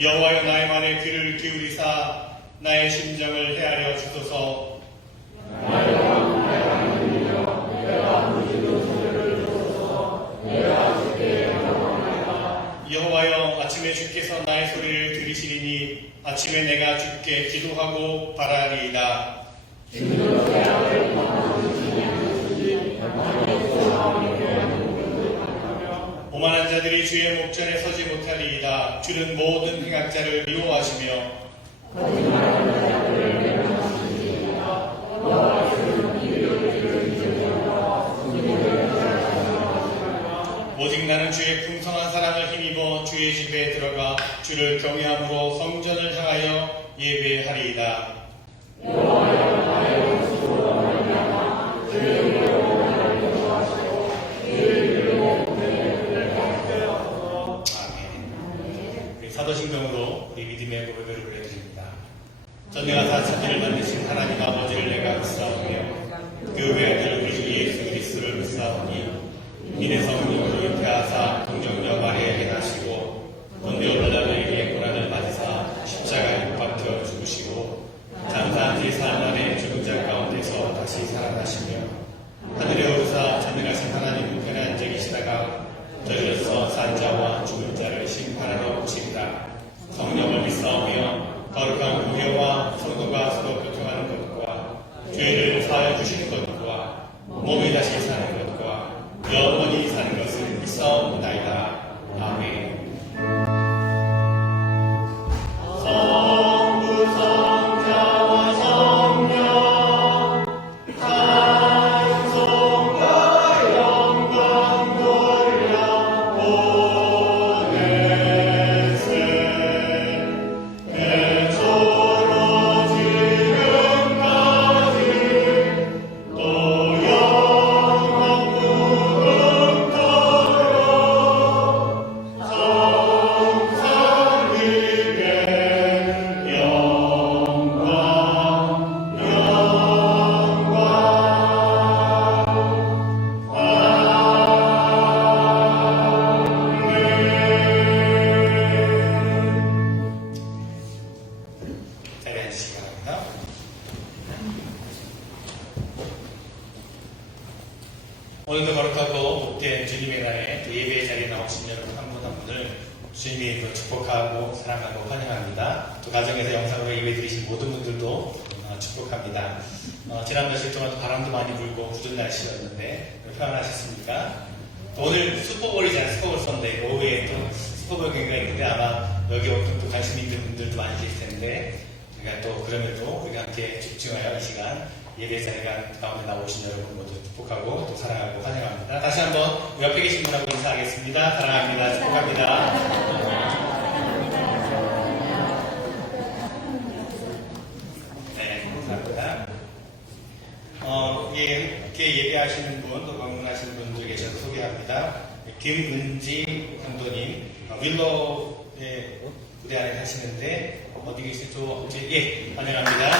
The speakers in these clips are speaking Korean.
여호와여 나의 말에 귀를 기울이사 나의 심정을 헤아려 주소서. 여호와여 아침에 주께서 나의 소리를 들으시리니 아침에 내가 주께 기도하고 바라리이다. 오만한 자들이 주의 목전에 서지 못하리이다. 주는 모든 행악자를 미워하시며 오직 나는 주의 풍성한 사랑을 힘입어 주의 집에 들어가 주를 경외함으로 성전을 향하여 예배하리이다. 사도신경으로 우리 믿음의 고백을 보여드립니다. 전능한 사천지를 만드신 하나님 아버지를 내가 묵사하며 그 외아들 우리 주 예수 그리스도를 묵사하니 이는 성령으로 잉태하사 동정녀 마리아에게 나시고 본디오 빌라도에게 고난을 받으사 십자가에 못 박혀 죽으시고 장사한 뒤 사흘 만에 죽은 자 가운데서 다시 살아나시며 하늘에 오르사 전능하신 하나님 우편에 앉아 계시다가 저희로서 산 자와 죽은 자를 심판하러 오시리라. 성령을 믿사오며 거룩한 교회와 성도가 서로 교통하는 것과 죄를 사하여 주시는 것과 몸이 다시 사는 것과 영원히 사는 것을 믿사옵나이다. 아멘. 오늘도 거룩하고 복된 주님의 날에 예배의 자리에 나오신 여러분 한 분 한 분을 주님이 축복하고 사랑하고 환영합니다. 또 가정에서 영상으로 예배 드리신 모든 분들도 축복합니다. 지난 며칠 동안 바람도 많이 불고 굳은 날씨였는데 평안하셨습니까? 오늘 슈퍼볼이잖아요. 슈퍼볼 선데이 오후에 또 슈퍼볼 경기가 있는데 아마 여기 또 관심 있는 분들도 많이 계실 텐데 우리가 또 그럼에도 우리가 함께 집중하여 이 시간 예배 자리가 가운데 나오신 여러분 모두 축복하고 또 사랑하고 환영합니다. 다시 한번 옆에 계신 분하고 인사하겠습니다. 사랑합니다. 축복합니다. 네, 감사합니다. 이렇게 예배하시는 분, 또 방문하시는 분들 계셔서 소개합니다. 김은지 감독님, 윌로에 무대 안에 하시는데 어디 계시죠? 예, 환영합니다.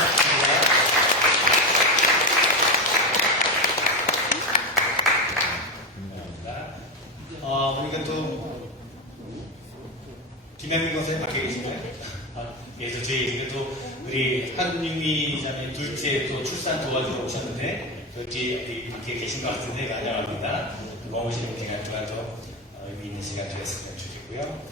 우리가 또 김양민 권사님 밖에 계신가요? 그래서 저희 또 우리 한윤미 자매 둘째 또 출산 도와주러 오셨는데 여기 밖에 계신 것 같은데 환영합니다. 머무시는 기간 동안 더 의미 있는 시간 되었으면 좋겠고요.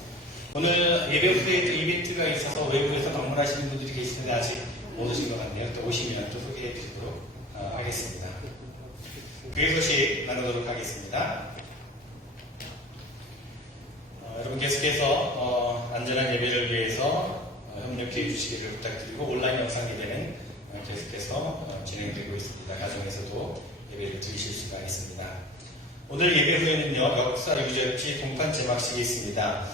오늘 예배 후에 이벤트가 있어서 외국에서 방문하시는 분들이 계시는데 아직 못 오신 것 같네요. 또 오시면 또 소개해 드리도록 하겠습니다. 교회 소식 나누도록 하겠습니다. 여러분 계속해서 안전한 예배를 위해서 협력해 주시기를 부탁드리고 온라인 영상 예배는 계속해서 진행되고 있습니다. 가정에서도 예배를 드리실 수가 있습니다. 오늘 예배 후에는요 역사 유적지 동판 제막식이 있습니다.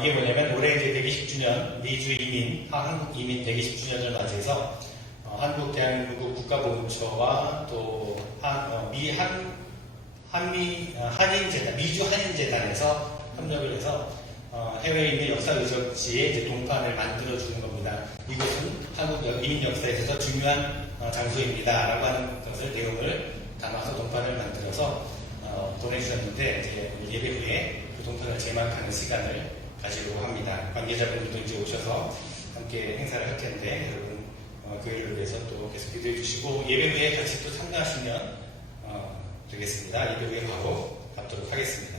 이게 뭐냐면 올해 이제 120주년 미주 이민, 한국 이민 120주년을 맞이해서 한국 대한민국 국가보훈처와 또 한인재단, 미주 한인재단에서 협력을 해서 해외에 있는 역사 유적지에 이제 동판을 만들어주는 겁니다. 이것은 한국 이민 역사에 있어서 중요한 장소입니다. 라고 하는 것을 내용을 담아서 동판을 만들어서 보내주셨는데 이제 예배 후에 그 동판을 제막하는 시간을 가지려고 합니다. 관계자분들도 이제 오셔서 함께 행사를 할 텐데 여러분 그 일을 위해서 또 계속 기도해 주시고 예배 후에 같이 또 참가하시면 되겠습니다. 예배 후에 바로 갖도록 하겠습니다.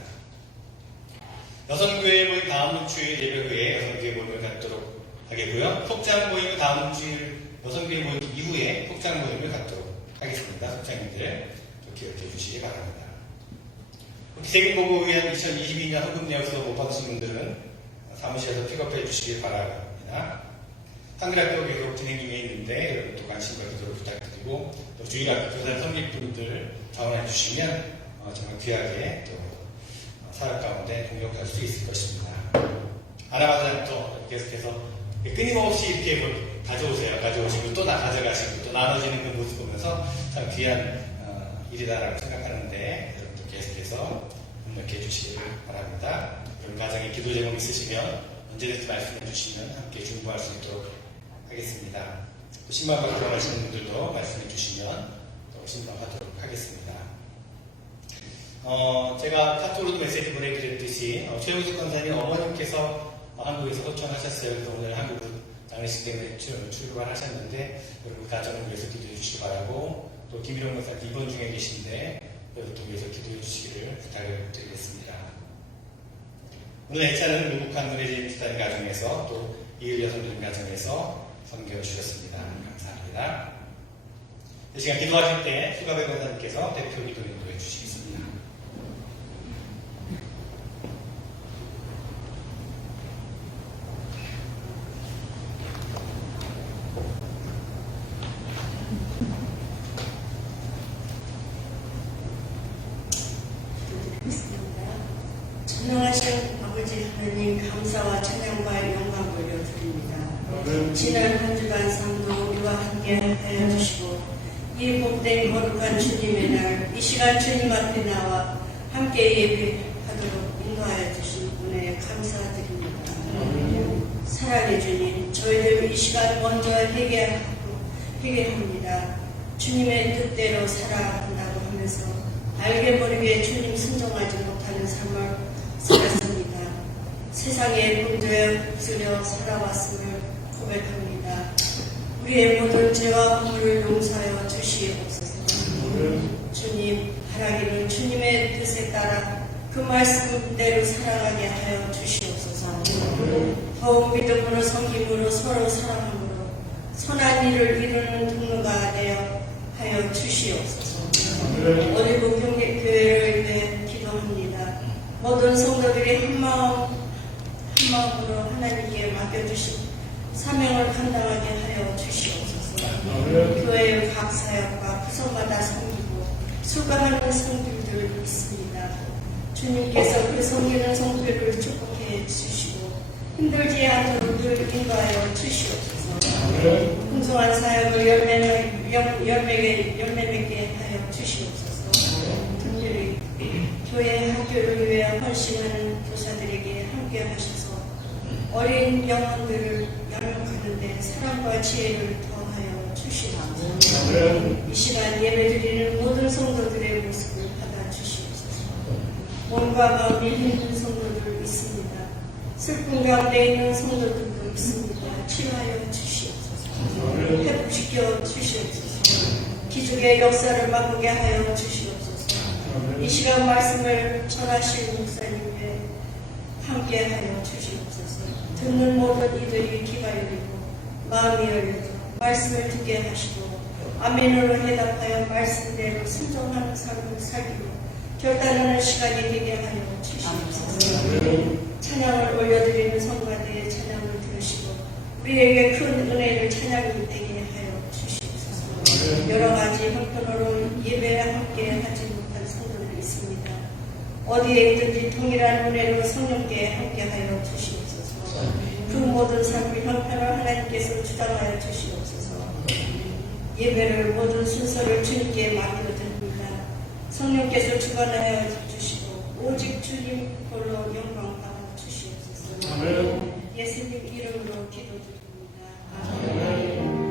여성교회 모임 다음 주일 예배 후에 여성교회 모임을 갖도록 하겠고요. 속장 모임은 다음 주일 여성교회 모임 이후에 속장 모임을 갖도록 하겠습니다. 속장님들 좀 기억해 주시기 바랍니다. 세금보고위원 2022년 헌금 내역서 못 받으신 분들은 사무실에서 픽업해 주시기 바랍니다. 한글학교 계속 진행 중에 있는데 여러분 또 관심과 기도를 부탁드리고 또 주일학교 교사 성립분들 자원해 주시면 정말 귀하게 또 사역 가운데 동력할 수 있을 것입니다. 하나마다 또 계속해서 끊임없이 이렇게 가져오시고 또 가져가시고 또 나눠지는 그 모습 보면서 참 귀한 일이다라고 생각하는데 여러분도 계속해서 협력해 주시길 바랍니다. 여러분 가정에 기도 제목 있으시면 언제든지 말씀해 주시면 함께 중보할 수 있도록 하겠습니다. 또 신방과 결혼하시는 분들도 말씀해 주시면 또 신방하도록 하겠습니다. 제가 카톡으로도 메시지 보내드렸듯이 최우수 권사님 어머님께서 한국에서 호천하셨어요. 그래서 오늘 한국 장례식 때문에 출발하셨는데 여러분 가정을 위해서 기도해 주시기 바라고 또 김일홍 권사님 입원 중에 계신데 여러분도 위해서 기도해 주시기를 부탁드리겠습니다. 오늘 행사는 루북한 노래진 집사님 가정에서 또 이을 여성들 가정에서 섬겨 주셨습니다. 감사합니다. 이 시간 기도하실 때 수가배 권사님께서 대표 기도 인도해 주시겠습니다. 전능하신 아버지 하나님 감사와 찬양과 영광 올려드립니다. 지난 한 주간 삶도 우리와 함께 하여 주시고 이 복된 거룩한 주님의 날 이 시간 주님 앞에 나와 함께 예배하도록 인도하여 주신 은혜에 감사드립니다. 사랑해 주님, 저희들 이 시간 먼저 회개합니다. 주님의 뜻대로 살아간다고 하면서 알게 모르게 주님 순종하지 못하는 삶을 살았습니다. 세상에 문제에 휩쓸려 살아왔음을 고백합니다. 우리의 모든 죄와 허물을 용서하여 주시옵소서. 주님, 바라기를 주님의 뜻에 따라 그 말씀대로 살아가게 하여 주시옵소서. 더욱 믿음으로 섬김으로 서로 사랑함으로 선한 일을 이루는 동료가 되어 하여 주시옵소서. 어리부 경례교회를 위해 기도합니다. 모든 성도들이 한마음으로 하나님께 맡겨주신 사명을 감당하게 하여 주시옵소서. 교회의 각 사역과 구성마다 섬기고 수고하는 성도들 있습니다. 주님께서 그 섬기는 성도들을 축복해 주시고 힘들지 않도록 늘 인도하여 주시옵소서. 풍성한 사역을 열매 맺게 하여 주시옵소서. 특별히 교회 학교를 위해 헌신하는 교사들에게 함께 하셔서 어린 영혼들을 양육하는데 사랑과 지혜를 더하여 주시옵소서. 이 시간 예배드리는 모든 성도들의 모습을 받아주시옵소서. 몸과 마음이 힘든 성도들 있습니다. 슬픔 가운데 있는 성도들도 있습니다. 치유하여 주시옵소서. 회복시켜 주시옵소서. 기적의 역사를 맛보게 하여 주시옵소서. 이 시간 말씀을 전하실 목사님께 함께하여 주시옵소서. 듣는 모든 이들이 귀가 열리고 마음이 열려서 말씀을 듣게 하시고 아멘으로 해답하여 말씀대로 순종하는 삶을 살기로 결단하는 시간이 되게 하여 주시옵소서. 찬양을 올려드리는 성가대의 찬양을 들으시고 우리에게 큰 은혜를 찬양이 되게 하여 주시옵소서. 여러 가지 형편으로 예배에 함께 하지 못한 성도들이 있습니다. 어디에 있든지 동일한 은혜로 성령께 함께하여 주시옵소서. 그 모든 삶의 형편을 하나님께서 주장하여 주시옵소서. 예배를 모든 순서를 주님께 맡겨드립니다. 성령께서 주관하여 주시고 오직 주님 홀로 영광 받아 주시옵소서. 아멘. 예수님 이름으로 기도드립니다. 아멘.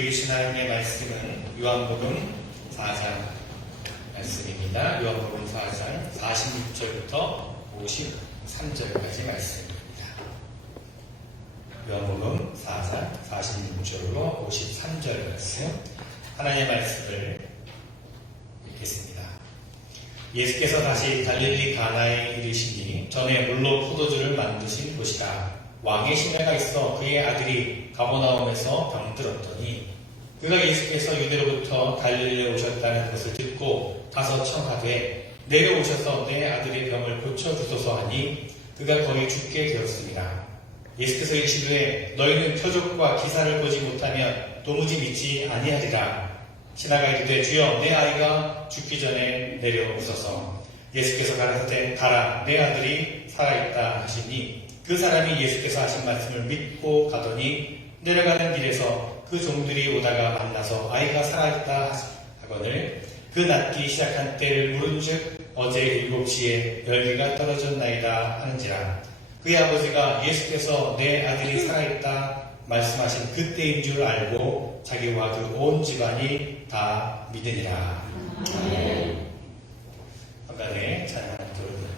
우리에게 주신 하나님의 말씀은 요한복음 4장 말씀입니다. 요한복음 4장 46절부터 53절까지 말씀입니다. 요한복음 4장 46절로 53절 말씀, 하나님의 말씀을 읽겠습니다. 예수께서 다시 갈릴리 가나에 이르시니 전에 물로 포도주를 만드신 곳이라. 왕의 심야가 있어 그의 아들이 가버나움에서 병들었더니 그가 예수께서 유대로부터 갈릴리에 오셨다는 것을 듣고 가서 청하되 내려오셔서 내 아들의 병을 고쳐주소서 하니 그가 거의 죽게 되었습니다. 예수께서 이르시되 너희는 표적과 기사를 보지 못하면 도무지 믿지 아니하리라. 신하가 이르되 주여 내 아이가 죽기 전에 내려오소서. 예수께서 가라사대 가라 내 아들이 살아있다 하시니 그 사람이 예수께서 하신 말씀을 믿고 가더니 내려가는 길에서 그 종들이 오다가 만나서 아이가 살아있다 하거늘 그 낫기 시작한 때를 물은즉 어제 7시에 열기가 떨어졌나이다 하는지라. 그의 아버지가 예수께서 내 아들이 살아있다 말씀하신 그때인 줄 알고 자기와 그 온 집안이 다 믿으니라. 한간에 찬양하도록 합니다.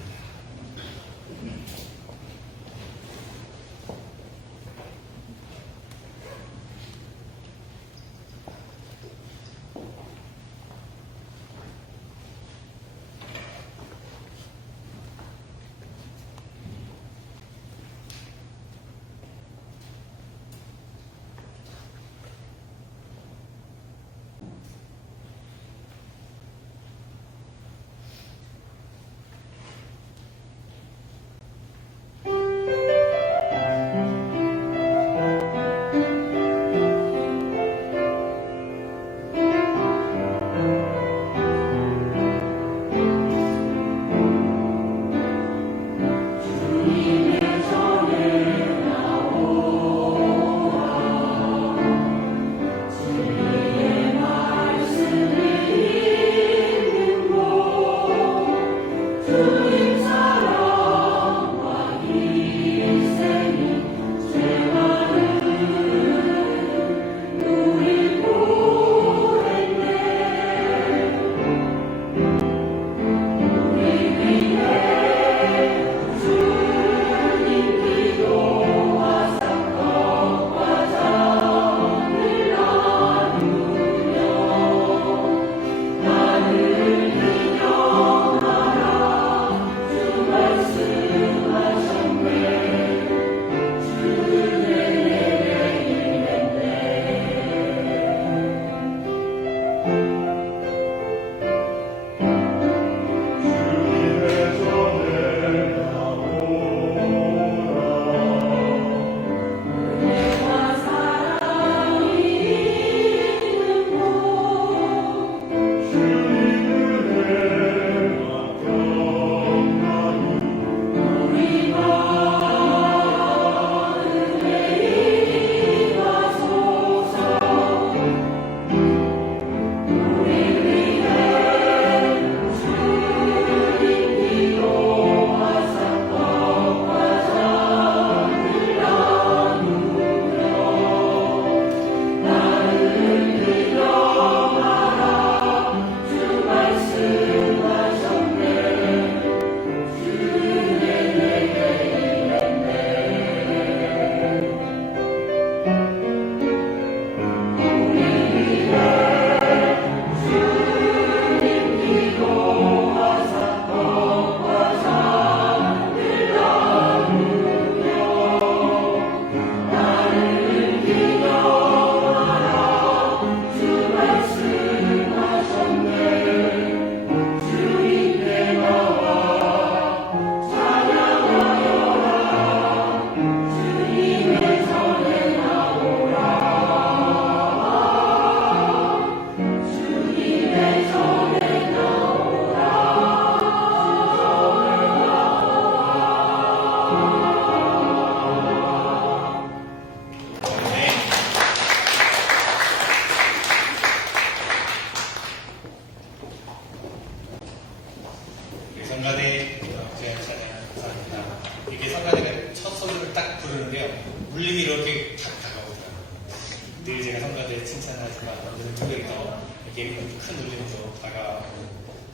늘 제가 성가대 칭찬하지만 오늘은 조금 더 이렇게 큰 울림으로 다가오는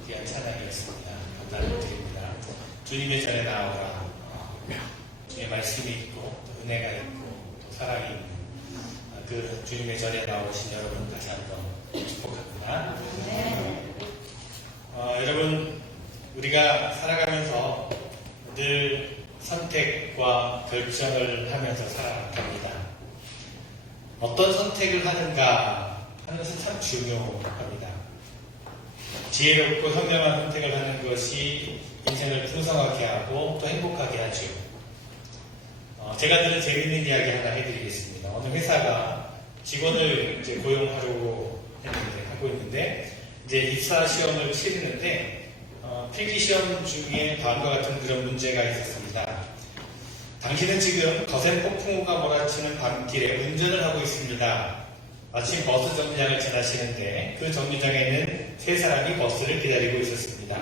귀한 찬양이었습니다. 감사를 드립니다. 주님의 전에 나오라. 주님의 말씀이 있고 또 은혜가 있고 또 사랑이 있는 그 주님의 전에 나오신 여러분 다시 한번 축복합니다. 여러분 우리가 살아가면서 늘 선택과 결정을 하면서 살아갑니다. 어떤 선택을 하는가 하는 것은 참 중요합니다. 지혜롭고 현명한 선택을 하는 것이 인생을 풍성하게 하고 또 행복하게 하죠. 제가 들은 재미있는 이야기 하나 해드리겠습니다. 어느 회사가 직원을 이제 고용하려고 하고 있는데 이제 입사 시험을 치르는데 필기 시험 중에 다음과 같은 그런 문제가 있었습니다. 당신은 지금 거센 폭풍우가 몰아치는 밤길에 운전을 하고 있습니다. 마침 버스 정류장을 지나시는데 그 정류장에는 세 사람이 버스를 기다리고 있었습니다.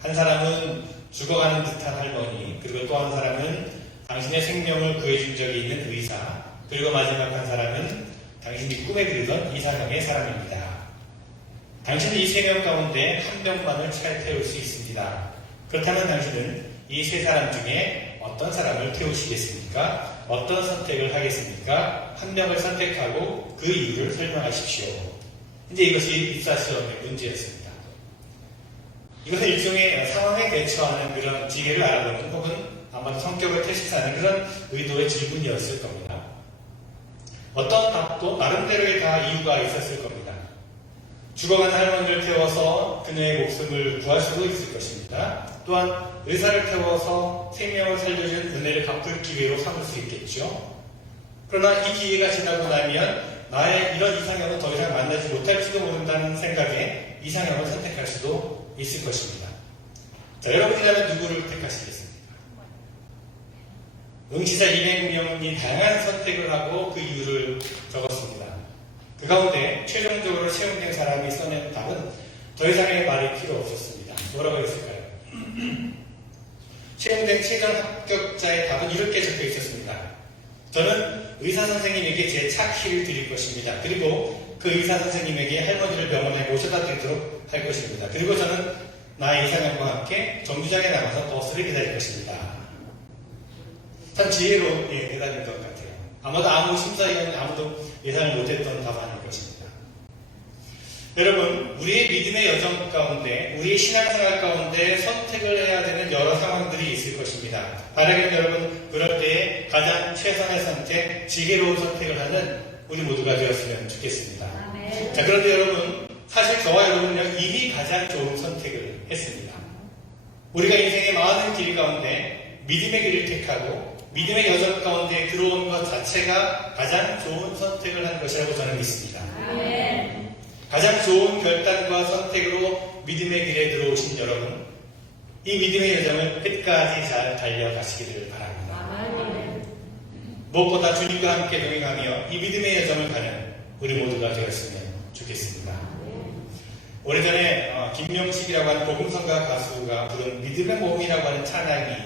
한 사람은 죽어가는 듯한 할머니, 그리고 또 한 사람은 당신의 생명을 구해준 적이 있는 의사, 그리고 마지막 한 사람은 당신이 꿈에 그리던 이상형의 사람입니다. 당신은 이 세 명 가운데 한 명만을 잘 태울 수 있습니다. 그렇다면 당신은 이 세 사람 중에 어떤 사람을 태우시겠습니까? 어떤 선택을 하겠습니까? 한 명을 선택하고 그 이유를 설명하십시오. 이제 이것이 입사시험의 문제였습니다. 이것은 일종의 상황에 대처하는 그런 지혜를 알아보는 혹은 아마도 성격을 테스트하는 그런 의도의 질문이었을 겁니다. 어떤 답도 나름대로의 다 이유가 있었을 겁니다. 죽어가는 할머니를 태워서 그녀의 목숨을 구할 수도 있을 것입니다. 또한 의사를 태워서 생명을 살려준 은혜를 갚을 기회로 삼을 수 있겠죠. 그러나 이 기회가 지나고 나면 나의 이런 이상형은 더 이상 만나지 못할지도 모른다는 생각에 이상형을 선택할 수도 있을 것입니다. 자, 여러분이라면 누구를 택하시겠습니까? 응시자 200명이 다양한 선택을 하고 그 이유를 적었습니다. 그 가운데 최종적으로 채용된 사람이 써낸 답은 더 이상의 말이 필요 없었습니다. 뭐라고 했을까요? 채용된 최종 합격자의 답은 이렇게 적혀 있었습니다. 저는 의사 선생님에게 제 차 키를 드릴 것입니다. 그리고 그 의사 선생님에게 할머니를 병원에 모셔다 드리도록 할 것입니다. 그리고 저는 나의 이상형과 함께 정류장에 남아서 버스를 기다릴 것입니다. 참 지혜로운 대답인 것 같아요. 아마도 아무 심사위원은 아무도 예상을 못했던 답안일 것입니다. 여러분, 우리의 믿음의 여정 가운데, 우리의 신앙생활 가운데 선택을 해야 되는 여러 상황들이 있을 것입니다. 바라기는 여러분, 그럴 때에 가장 최선의 선택, 지혜로운 선택을 하는 우리 모두가 되었으면 좋겠습니다. 자, 그런데 여러분, 사실 저와 여러분은 이미 가장 좋은 선택을 했습니다. 우리가 인생의 많은 길 가운데 믿음의 길을 택하고 믿음의 여정 가운데 들어온 것 자체가 가장 좋은 선택을 한 것이라고 저는 믿습니다. 가장 좋은 결단과 선택으로 믿음의 길에 들어오신 여러분, 이 믿음의 여정을 끝까지 잘 달려가시기를 바랍니다. 무엇보다 주님과 함께 동행하며 이 믿음의 여정을 가는 우리 모두가 되었으면 좋겠습니다. 오래전에 김명식이라고 하는 복음성가 가수가 부른 믿음의 모험이라고 하는 찬양이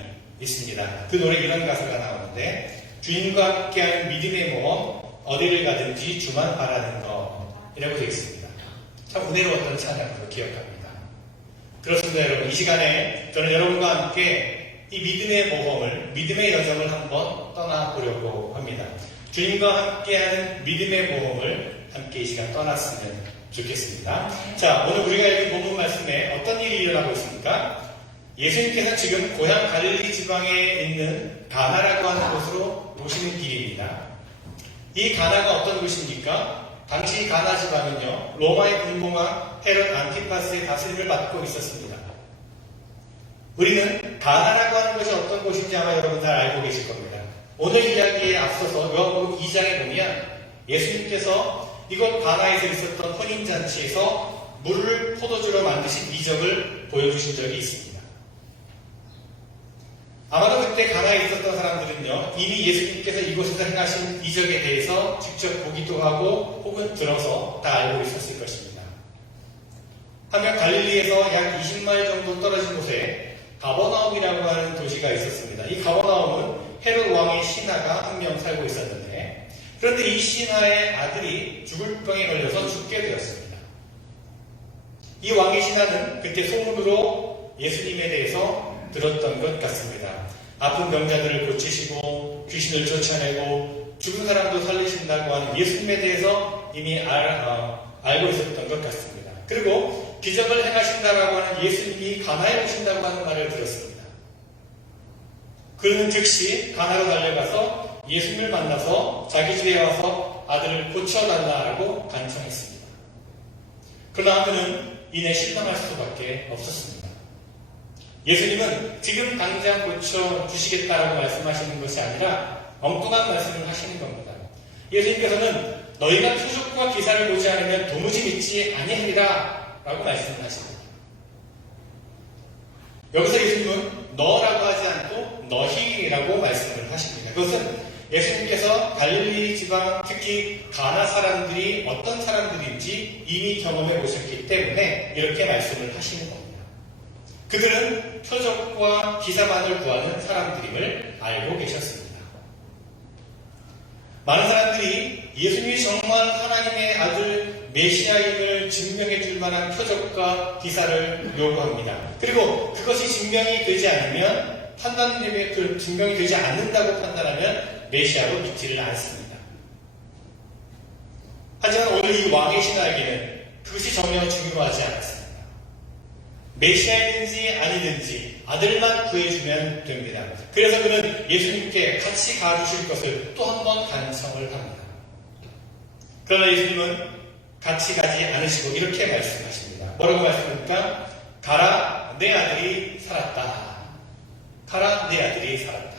있습니다. 그 노래 이런 가사가 나오는데, 주님과 함께하는 믿음의 모험, 어디를 가든지 주만 바라는 것, 이라고 되어 있습니다. 참 은혜로웠던 찬양으로 기억합니다. 그렇습니다, 여러분. 이 시간에 저는 여러분과 함께 이 믿음의 모험을, 믿음의 여정을 한번 떠나보려고 합니다. 주님과 함께하는 믿음의 모험을 함께 이 시간 떠났으면 좋겠습니다. 자, 오늘 우리가 읽은 본문 말씀에 어떤 일이 일어나고 있습니까? 예수님께서 지금 고향 갈릴리 지방에 있는 가나라고 하는 곳으로 오시는 길입니다. 이 가나가 어떤 곳입니까? 당시 가나 지방은요, 로마의 군봉왕 헤롯 안티파스의 다스림을 받고 있었습니다. 우리는 가나라고 하는 것이 어떤 곳인지 아마 여러분 잘 알고 계실 겁니다. 오늘 이야기에 앞서서 요한복음 2장에 보면 예수님께서 이곳 가나에서 있었던 혼인잔치에서 물을 포도주로 만드신 이적을 보여주신 적이 있습니다. 아마도 그때 가나에 있었던 사람들은요, 이미 예수님께서 이곳에서 행하신 이적에 대해서 직접 보기도 하고 혹은 들어서 다 알고 있었을 것입니다. 한편 갈릴리에서 약 20마일 정도 떨어진 곳에 가버나움이라고 하는 도시가 있었습니다. 이 가버나움은 헤롯 왕의 신하가 한 명 살고 있었는데, 그런데 이 신하의 아들이 죽을 병에 걸려서 죽게 되었습니다. 이 왕의 신하는 그때 소문으로 예수님에 대해서 들었던 것 같습니다. 아픈 병자들을 고치시고 귀신을 쫓아내고 죽은 사람도 살리신다고 하는 예수님에 대해서 이미 알고 있었던 것 같습니다. 그리고 기적을 행하신다라고 하는 예수님이 가나에 오신다고 하는 말을 들었습니다. 그는 즉시 가나로 달려가서 예수님을 만나서 자기 집에 와서 아들을 고쳐달라고 간청했습니다. 그러나 그는 이내 실망할 수밖에 없었습니다. 예수님은 지금 당장 고쳐주시겠다라고 말씀하시는 것이 아니라 엉뚱한 말씀을 하시는 겁니다. 예수님께서는 너희가 표적과 기사를 보지 않으면 도무지 믿지 아니하리라 라고 말씀을 하십니다. 여기서 예수님은 너라고 하지 않고 너희라고 말씀을 하십니다. 그것은 예수님께서 갈릴리 지방 특히 가나 사람들이 어떤 사람들인지 이미 경험해 보셨기 때문에 이렇게 말씀을 하시는 겁니다. 그들은 표적과 기사만을 구하는 사람들임을 알고 계셨습니다. 많은 사람들이 예수님이 정말 하나님의 아들 메시아임을 증명해 줄 만한 표적과 기사를 요구합니다. 그리고 그것이 증명이 되지 않으면 증명이 되지 않는다고 판단하면 메시아로 믿지를 않습니다. 하지만 오늘 이 왕의 신하에게는 그것이 전혀 중요하지 않았습니다. 메시아이든지 아니든지 아들만 구해주면 됩니다. 그래서 그는 예수님께 같이 가주실 것을 또 한 번 간청을 합니다. 그러나 예수님은 같이 가지 않으시고 이렇게 말씀하십니다. 뭐라고 말씀합니까? 가라, 내 아들이 살았다. 가라, 내 아들이 살았다.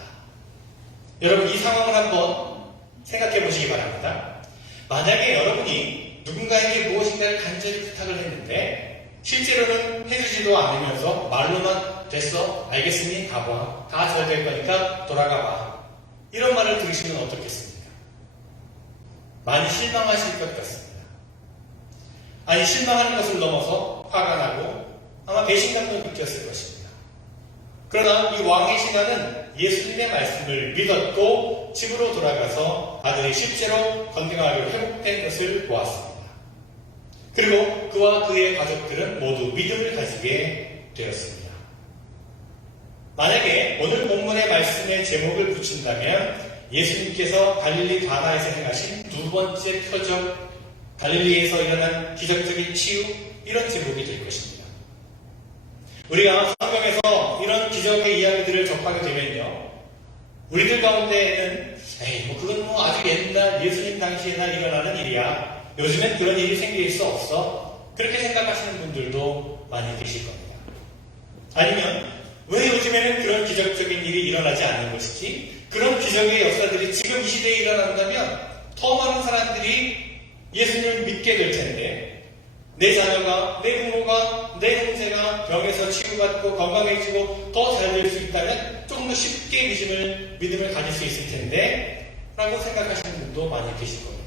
여러분, 이 상황을 한번 생각해 보시기 바랍니다. 만약에 여러분이 누군가에게 무엇인가를 간절히 부탁을 했는데 실제로는 해주지도 않으면서 말로만 됐어, 알겠으니 가봐, 다 잘 될 거니까 돌아가봐, 이런 말을 들으시면 어떻겠습니까? 많이 실망하실 것 같습니다. 아니, 실망하는 것을 넘어서 화가 나고 아마 배신감도 느꼈을 것입니다. 그러나 이 왕의 신하는 예수님의 말씀을 믿었고 집으로 돌아가서 아들이 실제로 건강하게 회복된 것을 보았습니다. 그리고 그와 그의 가족들은 모두 믿음을 가지게 되었습니다. 만약에 오늘 본문의 말씀의 제목을 붙인다면 예수님께서 갈릴리 가나에서 행하신 두 번째 표적, 갈릴리에서 일어난 기적적인 치유, 이런 제목이 될 것입니다. 우리가 성경에서 이런 기적의 이야기들을 접하게 되면요, 우리들 가운데에는 그건 아주 옛날 예수님 당시에나 일어나는 일이야, 요즘엔 그런 일이 생길 수 없어, 그렇게 생각하시는 분들도 많이 계실 겁니다. 아니면 왜 요즘에는 그런 기적적인 일이 일어나지 않는 것이지, 그런 기적의 역사들이 지금 이 시대에 일어난다면 더 많은 사람들이 예수님을 믿게 될 텐데, 내 자녀가, 내 부모가, 내 형제가 병에서 치유받고 건강해지고 더 잘 될 수 있다면 조금 더 쉽게 믿음을 가질 수 있을 텐데 라고 생각하시는 분도 많이 계실 겁니다.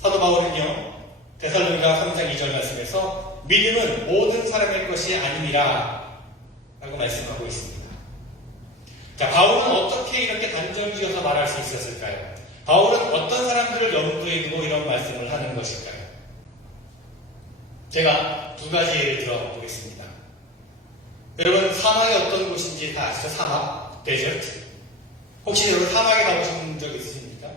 사도 바울은요, 데살로니가 3장 2절 말씀에서 믿음은 모든 사람의 것이 아니니라 라고 말씀하고 있습니다. 자, 바울은 어떻게 이렇게 단정지어서 말할 수 있었을까요? 바울은 어떤 사람들을 염두에 두고 이런 말씀을 하는 것일까요? 제가 두 가지 예를 들어보겠습니다. 여러분, 사막이 어떤 곳인지 다 아시죠? 사막, 데저트. 혹시 여러분 사막에 가보신 적 있으십니까?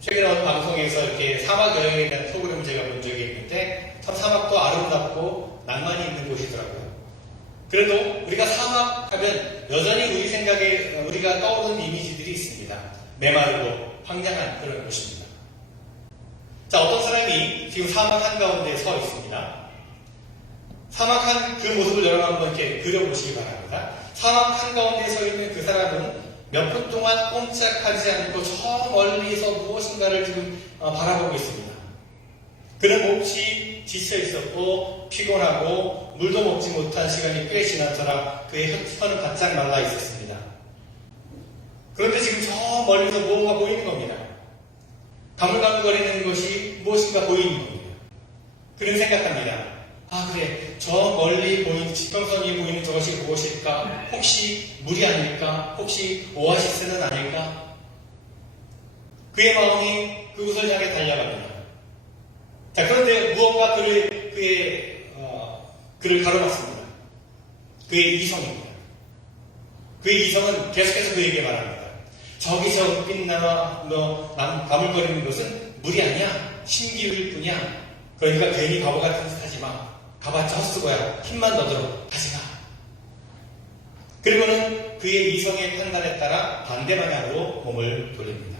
최근에 어느 방송에서 이렇게 사막 여행에 대한 프로그램을 제가 본 적이 있는데 참 사막도 아름답고 낭만이 있는 곳이더라고요. 그래도 우리가 사막 하면 여전히 우리 생각에 우리가 떠오르는 이미지들이 있습니다. 메마르고 황량한 그런 곳입니다. 자, 어떤 사람이 지금 사막 한가운데 서 있습니다. 사막 그 모습을 여러분 한번 이렇게 그려보시기 바랍니다. 사막 한가운데 서 있는 그 사람은 몇 분 동안 꼼짝하지 않고 저 멀리서 무엇인가를 지금 바라보고 있습니다. 그는 몹시 지쳐 있었고 피곤하고 물도 먹지 못한 시간이 꽤 지난 터라 그의 혀는 바짝 말라 있었습니다. 그런데 지금 저 멀리서 무언가 보이는 겁니다. 가물가물거리는 것이 무엇인가 보이는 겁니다. 그는 생각합니다. 그래, 저 멀리 보이는 지평선이 보이는 저것이 무엇일까? 혹시 물이 아닐까? 혹시 오아시스는 아닐까? 그의 마음이 그곳을 향해 달려갑니다. 자, 그런데 무언가 그를 가로막습니다. 그의 이성입니다. 그의 이성은 계속해서 그에게 말합니다. 저기 저 빛나와 나물거리는 것은 물이 아니야. 신기루일 뿐이야. 그러니까 괜히 바보 같은 짓 하지 마. 가봤자 헛수고야. 힘만 넣도록 다시 가. 그리고는 그의 이성의 판단에 따라 반대 방향으로 몸을 돌립니다.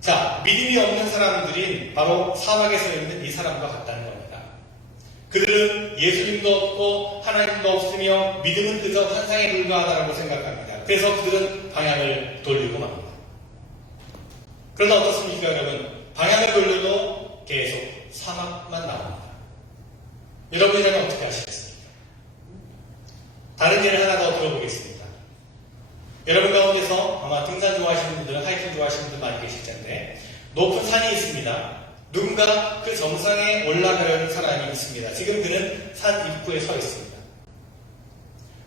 자, 믿음이 없는 사람들인 바로 사막에 서 있는 이 사람과 같다는 겁니다. 그들은 예수님도 없고 하나님도 없으며 믿음은 그저 환상에 불과하다고 생각합니다. 그래서 그들은 방향을 돌리고 맙니다. 그러나 어떻습니까, 여러분? 방향을 돌려도 계속 사막만 나옵니다. 여러분이라면 어떻게 하시겠습니까? 다른 예를 하나 더 들어보겠습니다. 여러분 가운데서 아마 등산 좋아하시는 분들은 하이킹 좋아하시는 분들 많이 계실 텐데 높은 산이 있습니다. 누군가 그 정상에 올라가려는 사람이 있습니다. 지금 그는 산 입구에 서 있습니다.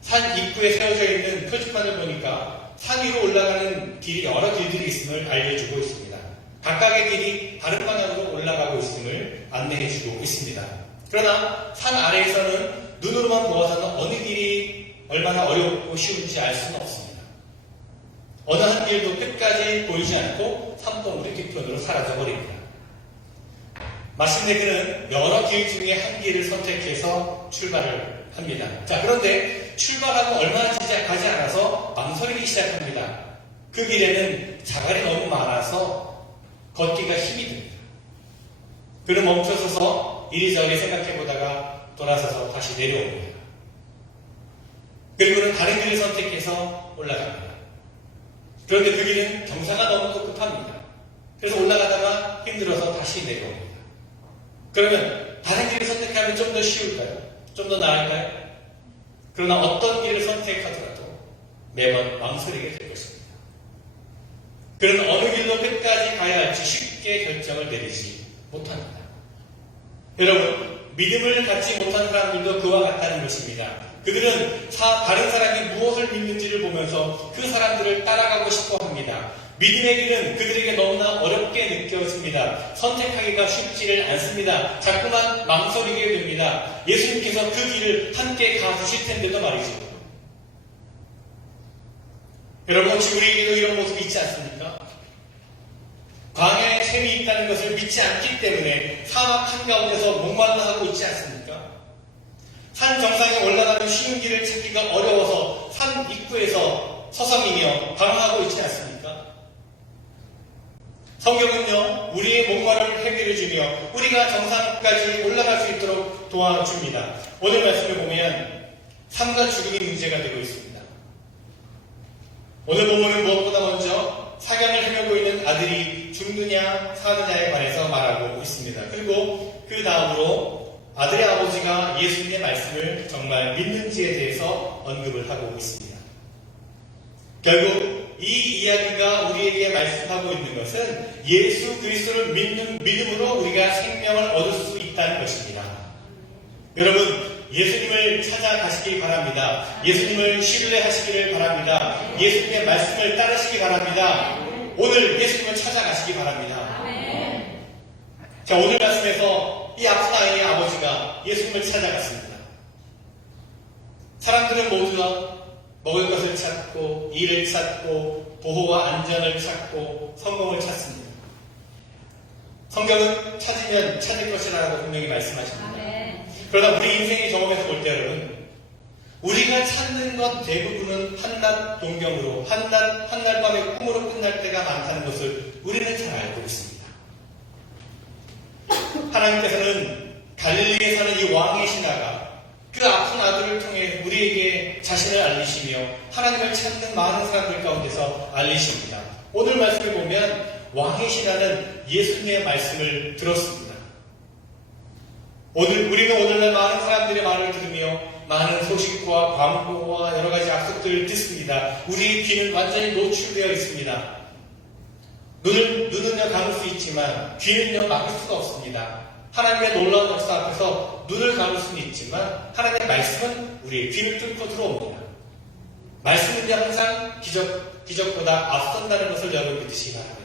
산 입구에 세워져 있는 표지판을 보니까 산 위로 올라가는 길이 여러 길들이 있음을 알려주고 있습니다. 각각의 길이 다른 방향으로 올라가고 있음을 안내해주고 있습니다. 그러나 산 아래에서는 눈으로만 보아서는 어느 길이 얼마나 어렵고 쉬운지 알 수는 없습니다. 어느 한 길도 끝까지 보이지 않고 산봉우리 뒤편으로 사라져버립니다. 마침내 그는 여러 길 중에 한 길을 선택해서 출발을 합니다. 자, 그런데 출발하고 얼마 가지 않아서 망설이기 시작합니다. 그 길에는 자갈이 너무 많아서 걷기가 힘이 듭니다. 그는 멈춰서서 이리저리 생각해보다가 돌아서서 다시 내려옵니다. 그리고는 다른 길을 선택해서 올라갑니다. 그런데 그 길은 경사가 너무 급합니다. 그래서 올라가다가 힘들어서 다시 내려옵니다. 그러면 다른 길을 선택하면 좀 더 쉬울까요? 좀 더 나을까요? 그러나 어떤 길을 선택하더라도 매번 망설이게 될 것입니다. 그는 어느 길로 끝까지 가야 할지 쉽게 결정을 내리지 못합니다. 여러분, 믿음을 갖지 못한 사람들도 그와 같다는 것입니다. 그들은 다른 사람이 무엇을 믿는지를 보면서 그 사람들을 따라가고 싶어 합니다. 믿음의 길은 그들에게 너무나 어렵게 느껴집니다. 선택하기가 쉽지를 않습니다. 자꾸만 망설이게 됩니다. 예수님께서 그 길을 함께 가주실 텐데도 말이죠. 여러분, 혹시 우리에게도 이런 모습이 있지 않습니까? 광야에 샘이 있다는 것을 믿지 않기 때문에 사막 한가운데서 목말라 하고 있지 않습니까? 산 정상에 올라가는 쉬운 길을 찾기가 어려워서 산 입구에서 서성이며 방황하고 있지 않습니까? 성경은요, 우리의 목마름을 해결해주며 우리가 정상까지 올라갈 수 있도록 도와줍니다. 오늘 말씀을 보면 삶과 죽음이 문제가 되고 있습니다. 오늘 본문은 무엇보다 먼저 사경을 헤매고 있는 아들이 죽느냐 사느냐에 관해서 말하고 있습니다. 그리고 그 다음으로 아들의 아버지가 예수님의 말씀을 정말 믿는지에 대해서 언급을 하고 있습니다. 결국 이 이야기가 우리에게 말씀하고 있는 것은 예수 그리스도를 믿는 믿음으로 우리가 생명을 얻을 수 있다는 것입니다. 여러분, 예수님을 찾아가시기 바랍니다. 예수님을 신뢰하시기를 바랍니다. 예수님의 말씀을 따르시기 바랍니다. 오늘 예수님을 찾아가시기 바랍니다. 자, 오늘 말씀에서 이 아픈 아이의 아버지가 예수님을 찾아갔습니다. 사람들은 모두 다 먹을 것을 찾고 일을 찾고 보호와 안전을 찾고 성공을 찾습니다. 성경은 찾으면 찾을 것이라고 분명히 말씀하십니다. 그러나 우리 인생의 경험에서 볼 때 여러분, 우리가 찾는 것 대부분은 한낮 동경으로 한날 밤의 꿈으로 끝날 때가 많다는 것을 우리는 잘 알고 있습니다. 하나님께서는 갈릴리에 사는 이 왕의 신하가 그 아픈 아들을 통해 우리에게 자신을 알리시며 하나님을 찾는 많은 사람들 가운데서 알리십니다. 오늘 말씀을 보면 왕의 신하는 예수님의 말씀을 들었습니다. 우리는 오늘날 많은 사람들의 말을 들으며 많은 소식과 광고와 여러 가지 약속들을 듣습니다. 우리의 귀는 완전히 노출되어 있습니다. 눈은요 감을 수 있지만 귀는요 막을 수가 없습니다. 하나님의 놀라운 역사 앞에서 눈을 감을 수는 있지만 하나님의 말씀은 우리의 귀를 뚫고 들어옵니다. 말씀은요 항상 기적보다 앞선다는 것을 여러분 믿으시기 바랍니다.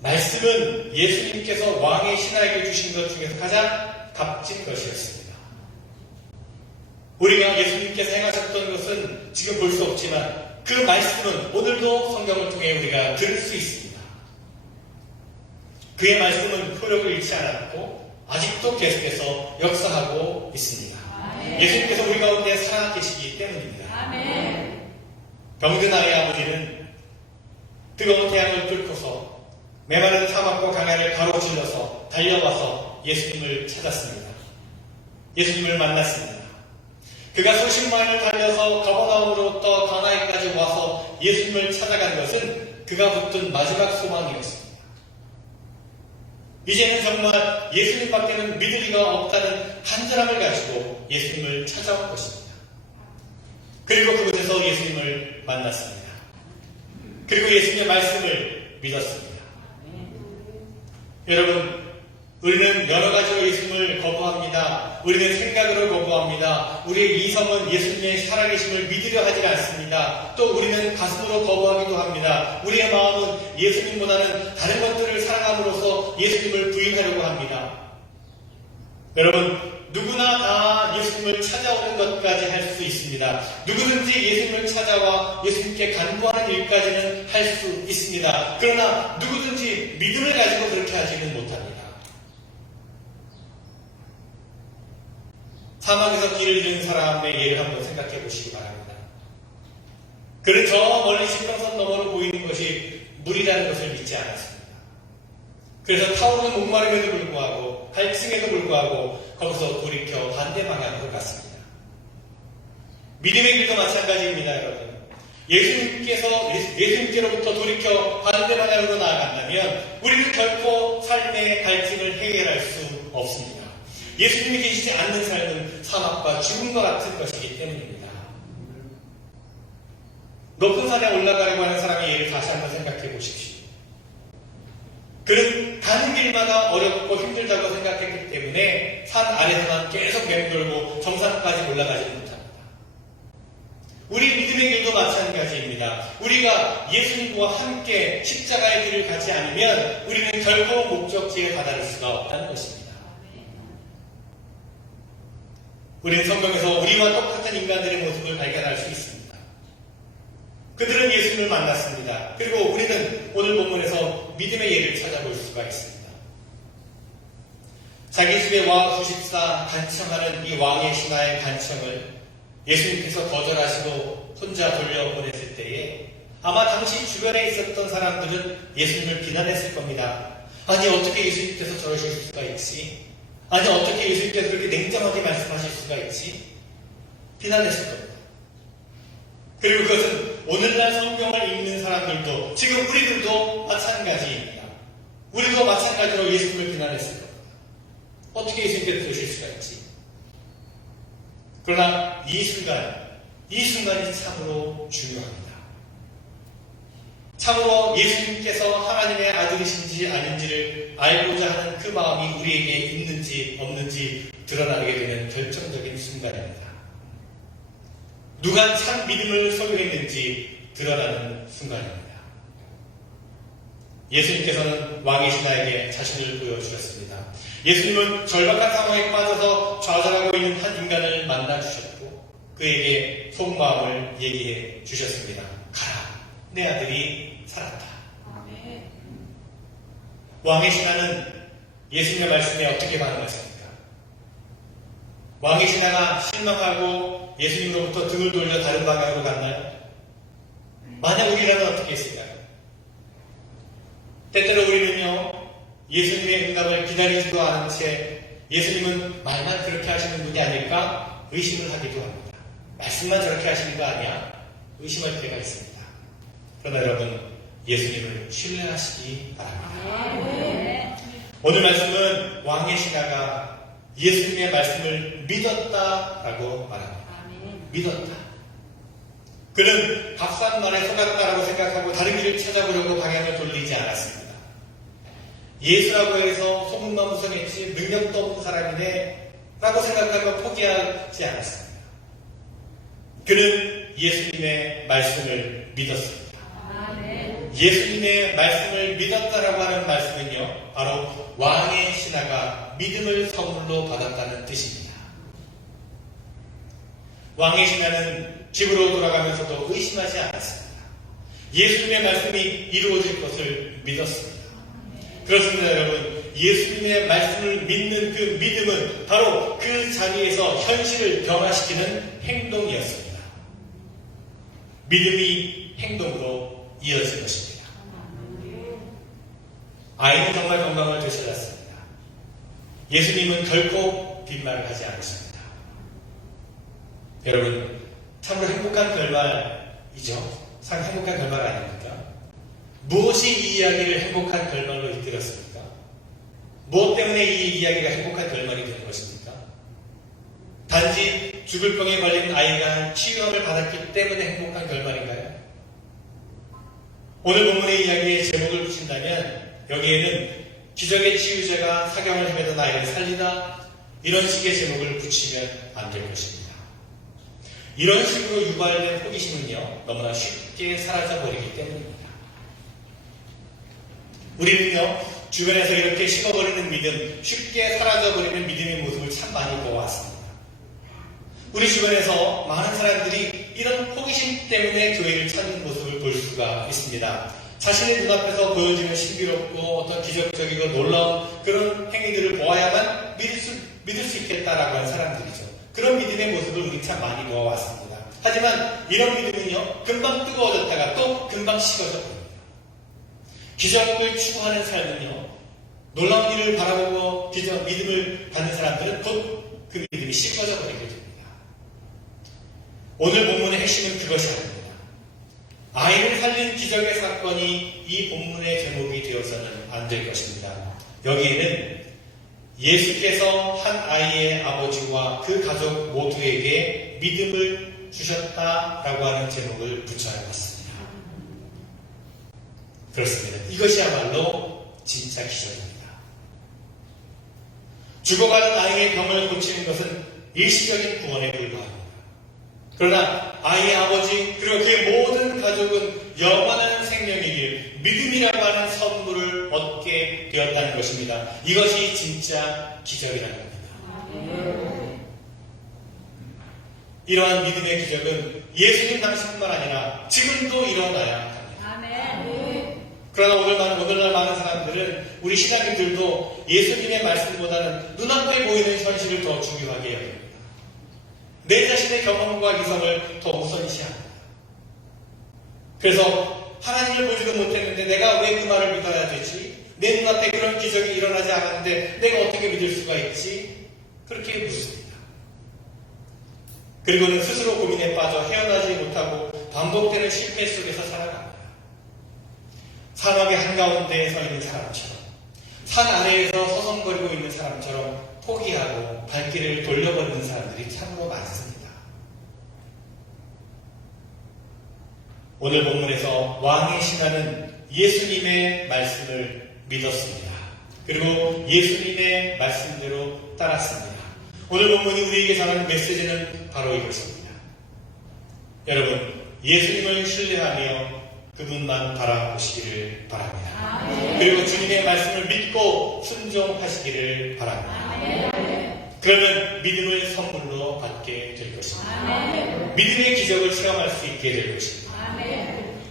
말씀은 예수님께서 왕의 신하에게 주신 것 중에서 가장 값진 것이었습니다. 우리가 예수님께서 행하셨던 것은 지금 볼 수 없지만 그 말씀은 오늘도 성경을 통해 우리가 들을 수 있습니다. 그의 말씀은 효력을 잃지 않았고 아직도 계속해서 역사하고 있습니다. 예수님께서 우리 가운데 살아계시기 때문입니다. 병든 아이의 아버지는 뜨거운 태양을 뚫고서 메마른 사막과 강야를 가로질러서 달려와서 예수님을 찾았습니다. 예수님을 만났습니다. 그가 수십 마일을 달려서 가버나움으로부터 가나안까지 와서 예수님을 찾아간 것은 그가 붙든 마지막 소망이었습니다. 이제는 정말 예수님밖에는 믿을 리가 없다는 간절함을 가지고 예수님을 찾아온 것입니다. 그리고 그곳에서 예수님을 만났습니다. 그리고 예수님의 말씀을 믿었습니다. 여러분, 우리는 여러 가지로 예수님을 거부합니다. 우리는 생각으로 거부합니다. 우리의 이성은 예수님의 살아계심을 믿으려 하지 않습니다. 또 우리는 가슴으로 거부하기도 합니다. 우리의 마음은 예수님보다는 다른 것들을 사랑함으로써 예수님을 부인하려고 합니다. 여러분, 누구나 다 예수님을 찾아오는 것까지 할 수 있습니다. 누구든지 예수님을 찾아와 예수님께 간구하는 일까지는 할 수 있습니다. 그러나 누구든지 믿음을 가지고 그렇게 하지는 못합니다. 사막에서 길을 잃은 사람의 예를 한번 생각해 보시기 바랍니다. 그는 저 멀리 신명선 너머로 보이는 것이 물이라는 것을 믿지 않았습니다. 그래서 타오르는 목마름에도 불구하고 갈증에도 불구하고 거기서 돌이켜 반대 방향으로 갔습니다. 믿음의 길도 마찬가지입니다, 여러분. 예수님께로부터 돌이켜 반대 방향으로 나아간다면 우리는 결코 삶의 갈증을 해결할 수 없습니다. 예수님이 계시지 않는 삶은 사막과 죽음과 같은 것이기 때문입니다. 높은 산에 올라가려고 하는 사람의 예를 다시 한번 생각해 보십시오. 그는 가는 길마다 어렵고 힘들다고 생각했기 때문에 산 아래서만 계속 맴돌고 정상까지 올라가지 못합니다. 우리 믿음의 길도 마찬가지입니다. 우리가 예수님과 함께 십자가의 길을 가지 않으면 우리는 결코 목적지에 다다를 수가 없다는 것입니다. 우리는 성경에서 우리와 똑같은 인간들의 모습을 발견할 수 있습니다. 그들은 예수님을 만났습니다. 그리고 우리는 오늘 본문에서 믿음의 예를 찾아볼 수가 있습니다. 자기 집에 와 94 간청하는 이 왕의 신하의 간청을 예수님께서 거절하시고 혼자 돌려보냈을 때에 아마 당시 주변에 있었던 사람들은 예수님을 비난했을 겁니다. 아니 어떻게 예수님께서 저러실 수가 있지? 아니 어떻게 예수님께서 그렇게 냉정하게 말씀하실 수가 있지? 비난했을 겁니다. 그리고 그것은 오늘날 성경을 읽는 사람들도 지금 우리들도 마찬가지입니다. 우리도 마찬가지로 예수님을 비난했을 겁니다. 어떻게 예수님께서 그러실 수가 있지? 그러나 이 순간이 참으로 중요합니다. 참으로 예수님께서 하나님의 아들이신지 아닌지를 알고자 하는 그 마음이 우리에게 있는지 없는지 드러나게 되는 결정적인 순간입니다. 누가 참 믿음을 소유했는지 드러나는 순간입니다. 예수님께서는 왕의 신하에게 자신을 보여주셨습니다. 예수님은 절박한 상황에 빠져서 좌절하고 있는 한 인간을 만나주셨고 그에게 속마음을 얘기해 주셨습니다. 가라, 내 아들이 살았다. 왕의 신하는 예수님의 말씀에 어떻게 반응했습니까? 왕의 신하가 실망하고 예수님으로부터 등을 돌려 다른 방향으로 갔나요? 만약 우리라면 어떻게 했을까요? 때때로 우리는요, 예수님의 응답을 기다리지도 않은 채 예수님은 말만 그렇게 하시는 분이 아닐까 의심을 하기도 합니다. 말씀만 저렇게 하시는 거 아니야? 의심할 때가 있습니다. 그러나 여러분, 예수님을 신뢰하시기 바랍니다. 오늘 말씀은 왕의 신하가 예수님의 말씀을 믿었다라고 말합니다. 믿었다. 그는 값싼 말에 속았다라고 생각하고 다른 길을 찾아보려고 방향을 돌리지 않았습니다. 예수라고 해서 소문만 무성했지 능력도 없는 사람이네 라고 생각하고 포기하지 않았습니다. 그는 예수님의 말씀을 믿었습니다. 예수님의 말씀을 믿었다라고 하는 말씀은요, 바로 왕의 신하가 믿음을 선물로 받았다는 뜻입니다. 왕의 신하는 집으로 돌아가면서도 의심하지 않았습니다. 예수님의 말씀이 이루어질 것을 믿었습니다. 그렇습니다, 여러분. 예수님의 말씀을 믿는 그 믿음은 바로 그 자리에서 현실을 변화시키는 행동이었습니다. 믿음이 행동으로 이어진 것입니다. 아이는 정말 건강을 되찾았습니다. 예수님은 결코 빈말을 하지 않으십니다. 여러분, 참으로 행복한 결말이죠. 참 행복한 결말 아닙니까? 무엇이 이 이야기를 행복한 결말로 이끌었습니까? 무엇 때문에 이 이야기가 행복한 결말이 되는 것입니까? 단지 죽을 병에 걸린 아이가 치유함을 받았기 때문에 행복한 결말인가요? 오늘 본문의 이야기에 제목을 붙인다면 여기에는 기적의 치유자가 사경을 헤매던 아이를 살리다, 이런 식의 제목을 붙이면 안 될 것입니다. 이런 식으로 유발된 호기심은요, 너무나 쉽게 사라져버리기 때문입니다. 우리는요, 주변에서 이렇게 식어버리는 믿음, 쉽게 사라져버리는 믿음의 모습을 참 많이 보아왔습니다. 우리 주변에서 많은 사람들이 이런 호기심 때문에 교회를 찾는 모습을 볼 수가 있습니다. 자신의 눈앞에서 보여지는 신비롭고 어떤 기적적이고 놀라운 그런 행위들을 보아야만 믿을 수 있겠다라고 하는 사람들이죠. 그런 믿음의 모습을 우리 참 많이 보아왔습니다. 하지만 이런 믿음은요, 금방 뜨거워졌다가 또 금방 식어져 버립니다. 기적을 추구하는 삶은요, 놀라운 일을 바라보고 믿음을 받는 사람들은 곧 그 믿음이 식어져 버리게 됩니다. 오늘 본문의 핵심은 그것이 아닙니다. 아이를 살린 기적의 사건이 이 본문의 제목이 되어서는 안 될 것입니다. 여기에는 예수께서 한 아이의 아버지와 그 가족 모두에게 믿음을 주셨다라고 하는 제목을 붙여야 했습니다. 그렇습니다. 이것이야말로 진짜 기적입니다. 죽어가는 아이의 병을 고치는 것은 일시적인 구원에 불과합니다. 그러나 아이의 아버지 그리고 그의 모든 가족은 영원한 생명이길 믿음이라고 하는 선물을 얻게 되었다는 것입니다. 이것이 진짜 기적이라는 겁니다. 이러한 믿음의 기적은 예수님 당시뿐만 아니라 지금도 일어나야 합니다. 그러나 오늘날 많은 사람들은, 우리 신앙인들도 예수님의 말씀보다는 눈앞에 보이는 현실을 더 중요하게 여깁니다. 내 자신의 경험과 이성을 더 우선시합니다. 그래서 하나님을 보지도 못했는데 내가 왜 그 말을 믿어야 되지? 내 눈앞에 그런 기적이 일어나지 않았는데 내가 어떻게 믿을 수가 있지? 그렇게 묻습니다. 그리고는 스스로 고민에 빠져 헤어나지 못하고 반복되는 실패 속에서 살아갑니다. 사막의 한가운데에 서 있는 사람처럼, 산 아래에서 서성거리고 있는 사람처럼 포기하고 발길을 돌려버리는 사람들이 참으로 많습니다. 오늘 본문에서 왕의 신하는 예수님의 말씀을 믿었습니다. 그리고 예수님의 말씀대로 따랐습니다. 오늘 본문이 우리에게 전하는 메시지는 바로 이것입니다. 여러분, 예수님을 신뢰하며 그분만 바라보시기를 바랍니다. 그리고 주님의 말씀을 믿고 순종하시기를 바랍니다. 그러면 믿음을 선물로 받게 될 것입니다. 믿음의 기적을 체험할 수 있게 될 것입니다.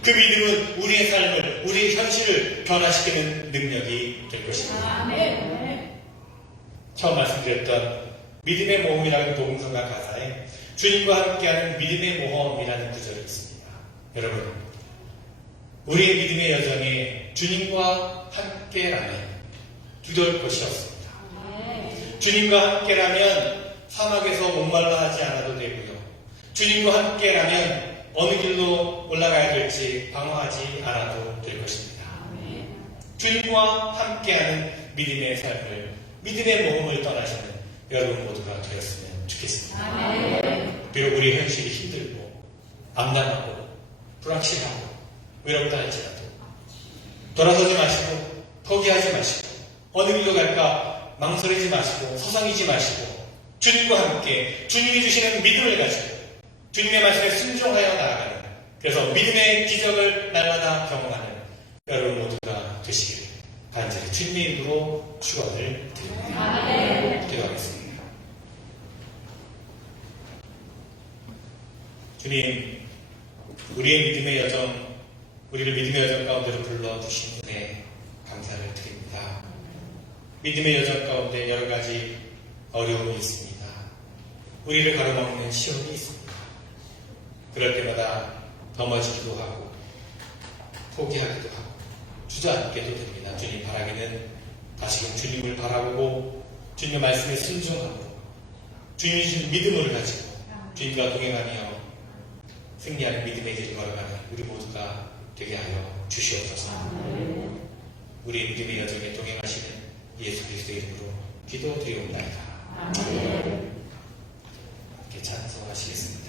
그 믿음은 우리의 삶을, 우리의 현실을 변화시키는 능력이 될 것입니다. 처음 말씀드렸던 믿음의 모험이라는 복음성가 가사에 주님과 함께하는 믿음의 모험이라는 구절이 있습니다. 여러분, 우리의 믿음의 여정에 주님과 함께라면 두려울 것이 없습니다. 주님과 함께라면 사막에서 목말라 하지 않아도 되고요. 주님과 함께라면 어느 길로 올라가야 될지 방황하지 않아도 될 것입니다. 주님과 함께하는 믿음의 삶을, 믿음의 모험을 떠나시는 여러분 모두가 되었으면 좋겠습니다. 비록 우리의 현실이 힘들고 암담하고 불확실하고 외롭다 할지라도 돌아서지 마시고 포기하지 마시고 어느 길로 갈까 망설이지 마시고 서성이지 마시고 주님과 함께 주님이 주시는 믿음을 가지고 주님의 말씀에 순종하여 나아가는, 그래서 믿음의 기적을 날마다 경험하는 여러분 모두가 되시기를 간절히 주님의 이름으로 축원을 드립니다. 기도하겠습니다. 주님, 우리의 믿음의 여정, 우리를 믿음의 여정 가운데로 불러주신 은혜 감사를 드립니다. 믿음의 여정 가운데 여러 가지 어려움이 있습니다. 우리를 가로막는 시험이 있습니다. 그럴 때마다 넘어지기도 하고 포기하기도 하고 주저앉게도 됩니다. 주님 바라기는 다시금 주님을 바라보고 주님의 말씀에 순종하고 주님이 주신 믿음을 가지고 주님과 동행하며 승리하는 믿음의 길을 걸어가는 우리 모두가 되게 하여 주시옵소서. 우리 믿음의 여정에 동행하시는 예수 그리스도의 이름으로 기도드리옵나이다. 함께 찬송하시겠습니다.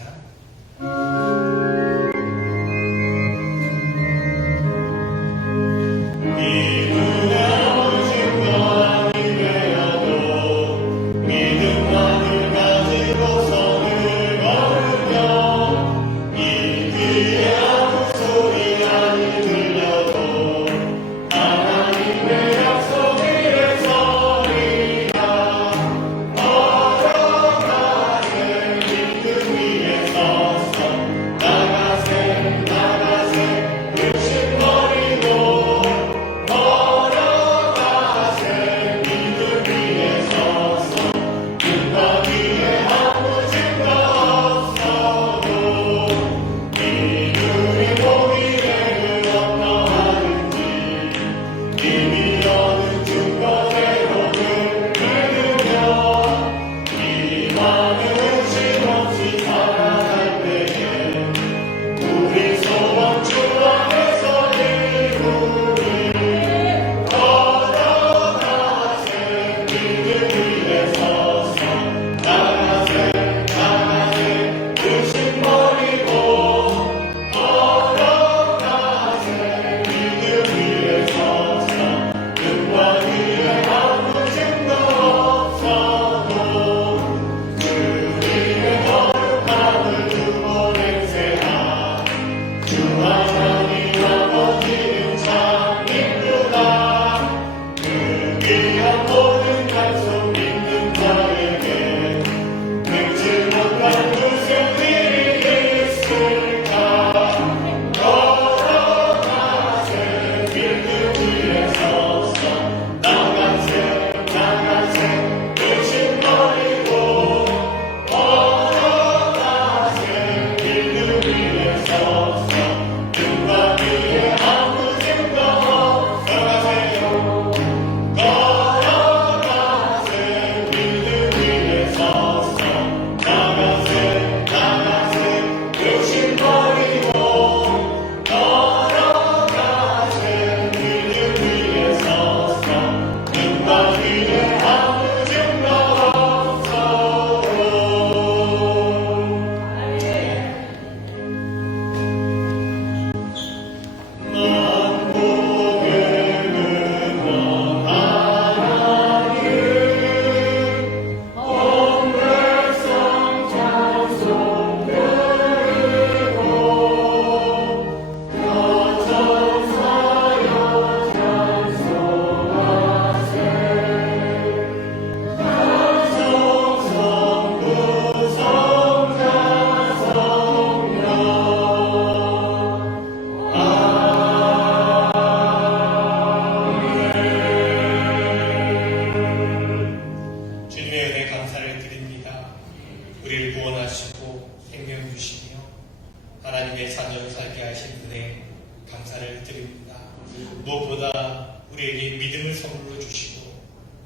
무엇보다 우리에게 믿음을 선물로 주시고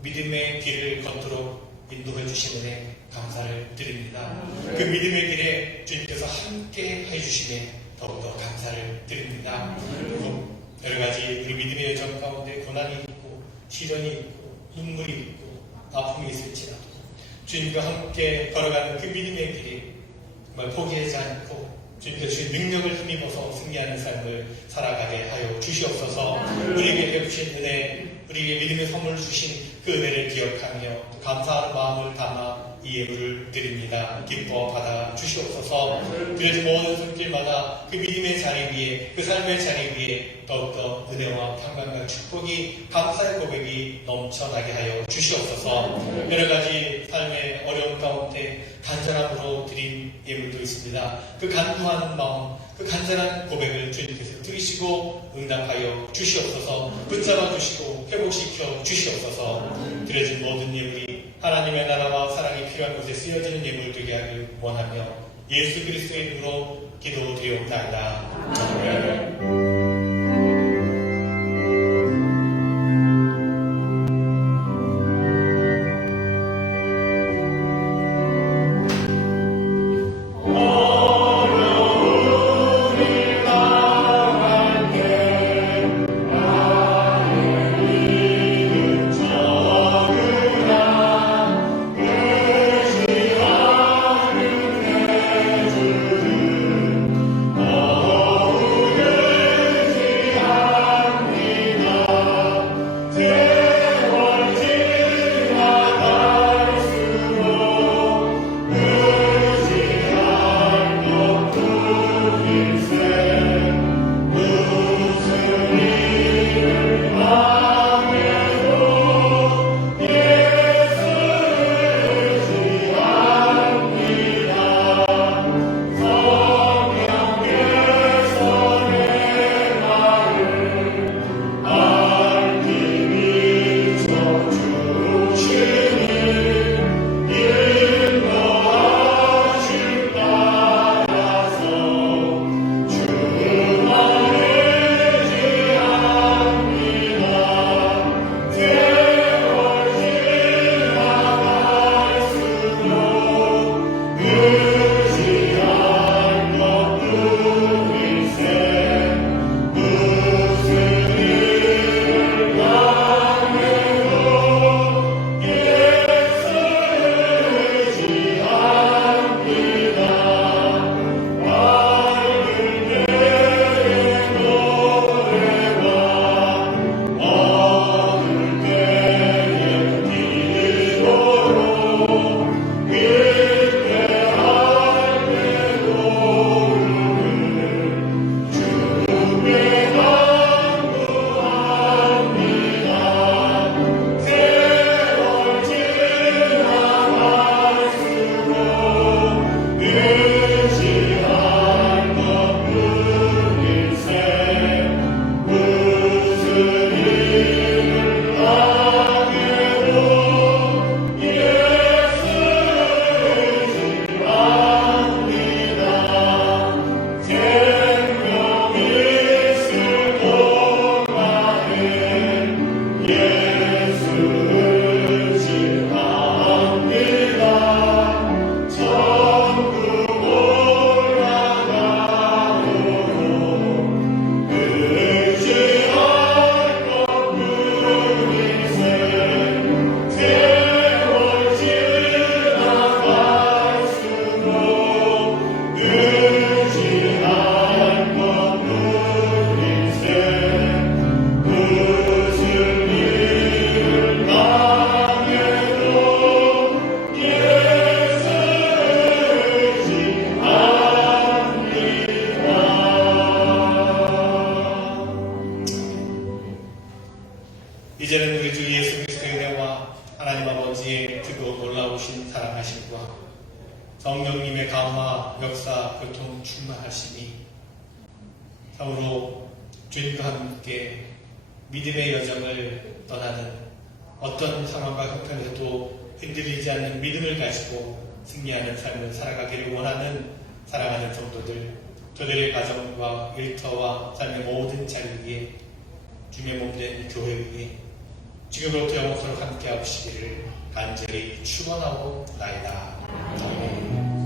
믿음의 길을 걷도록 인도해 주시는 감사를 드립니다. 그 믿음의 길에 주님께서 함께 해주시니 더욱더 감사를 드립니다. 그리고 여러 가지 우리 믿음의 여정 가운데 고난이 있고 시련이 있고 눈물이 있고 아픔이 있을지라도 주님과 함께 걸어가는 그 믿음의 길이 정말 포기하지 않고 주님께서 주신 능력을 힘입어서 승리하는 삶을 살아가게 하여 주시옵소서. 우리에게 베푸신 은혜, 우리에게 믿음의 선물을 주신 그 은혜를 기억하며 또 감사하는 마음을 담아 이 예물을 드립니다. 기뻐 받아 주시옵소서. 드려진 모든 손길마다 그 믿음의 자리 위에, 그 삶의 자리 위에 더욱더 은혜와 평강과 축복이, 감사의 고백이 넘쳐나게 하여 주시옵소서. 여러 가지 삶의 어려움 가운데 간절함으로 드린 예물도 있습니다. 그 간구하는 마음, 그 간절한 고백을 주님께서 들으시고 응답하여 주시옵소서. 붙잡아 주시고 회복시켜 주시옵소서. 드려진 모든 예물이 하나님의 나라와 사랑이 필요한 곳에 쓰여지는 예물 되게 하길 원하며 예수 그리스도의 이름으로 기도드리옵나이다. 아멘. 이제는 우리 주 예수 그리스도의 은혜와 하나님 아버지의 뜨거운 놀라우신 사랑하심과 성령님의 감화, 역사, 교통 충만하심이 참으로 주님과 함께 믿음의 여정을 떠나는 어떤 상황과 형편에서도 흔들리지 않는 믿음을 가지고 승리하는 삶을 살아가기를 원하는 사랑하는 성도들, 저들의 가정과 일터와 삶의 모든 자리 위에 주님의 몸된 교회 위에 지금부터 영원토록 함께 하시기를 간절히 축원하고 나이다. 아멘.